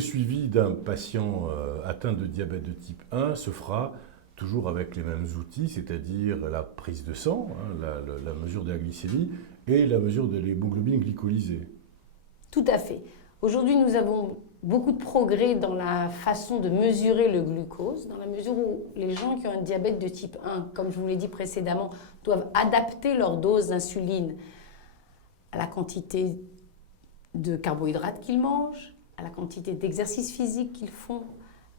le suivi d'un patient atteint de diabète de type 1 se fera toujours avec les mêmes outils, c'est-à-dire la prise de sang, la mesure de la glycémie et la mesure de l'hémoglobine glycolysée. Tout à fait. Aujourd'hui, nous avons beaucoup de progrès dans la façon de mesurer le glucose, dans la mesure où les gens qui ont un diabète de type 1, comme je vous l'ai dit précédemment, doivent adapter leur dose d'insuline à la quantité de carbohydrates qu'ils mangent, à la quantité d'exercice physique qu'ils font,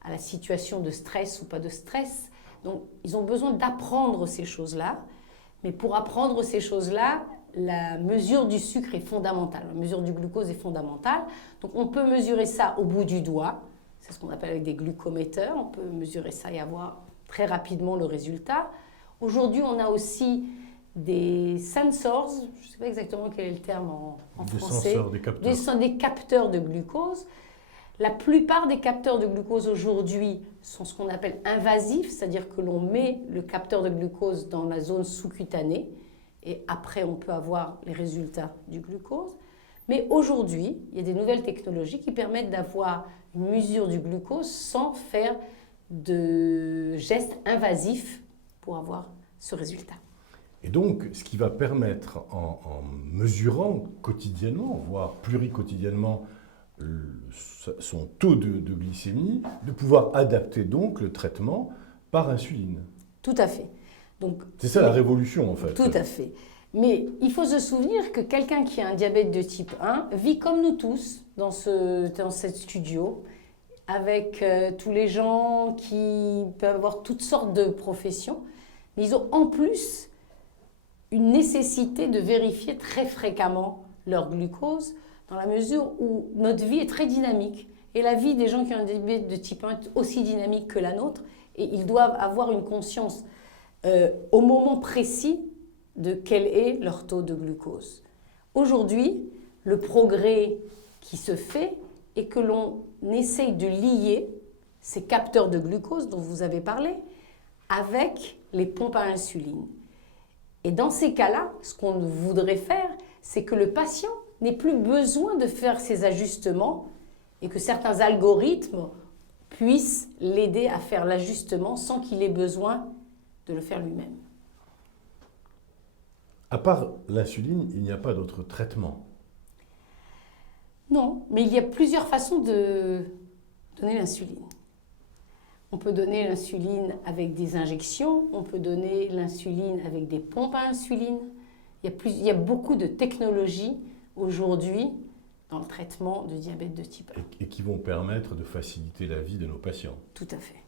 à la situation de stress ou pas de stress. Donc, ils ont besoin d'apprendre ces choses-là. Mais pour apprendre ces choses-là, la mesure du sucre est fondamentale, la mesure du glucose est fondamentale. Donc, on peut mesurer ça au bout du doigt. C'est ce qu'on appelle avec des glucométeurs. On peut mesurer ça et avoir très rapidement le résultat. Aujourd'hui, on a aussi des sensors, je ne sais pas exactement quel est le terme en français. Senseurs, des capteurs. Des capteurs de glucose. La plupart des capteurs de glucose aujourd'hui sont ce qu'on appelle invasifs, c'est-à-dire que l'on met le capteur de glucose dans la zone sous-cutanée et après on peut avoir les résultats du glucose. Mais aujourd'hui, il y a des nouvelles technologies qui permettent d'avoir une mesure du glucose sans faire de gestes invasifs pour avoir ce résultat. Et donc, ce qui va permettre, en mesurant quotidiennement, voire pluriquotidiennement, son taux de glycémie, de pouvoir adapter donc le traitement par insuline. Tout à fait. C'est ça la révolution en fait. Tout à fait. Mais il faut se souvenir que quelqu'un qui a un diabète de type 1 vit comme nous tous dans cette studio, avec tous les gens qui peuvent avoir toutes sortes de professions, mais ils ont en plus une nécessité de vérifier très fréquemment leur glucose, dans la mesure où notre vie est très dynamique. Et la vie des gens qui ont un diabète de type 1 est aussi dynamique que la nôtre. Et ils doivent avoir une conscience au moment précis de quel est leur taux de glucose. Aujourd'hui, le progrès qui se fait est que l'on essaye de lier ces capteurs de glucose dont vous avez parlé avec les pompes à insuline. Et dans ces cas-là, ce qu'on voudrait faire, c'est que le patient n'ait plus besoin de faire ces ajustements et que certains algorithmes puissent l'aider à faire l'ajustement sans qu'il ait besoin de le faire lui-même. À part l'insuline, il n'y a pas d'autre traitement. Non, mais il y a plusieurs façons de donner l'insuline. On peut donner l'insuline avec des injections, on peut donner l'insuline avec des pompes à insuline. Il y a beaucoup de technologies aujourd'hui dans le traitement de diabète de type 1. Et qui vont permettre de faciliter la vie de nos patients. Tout à fait.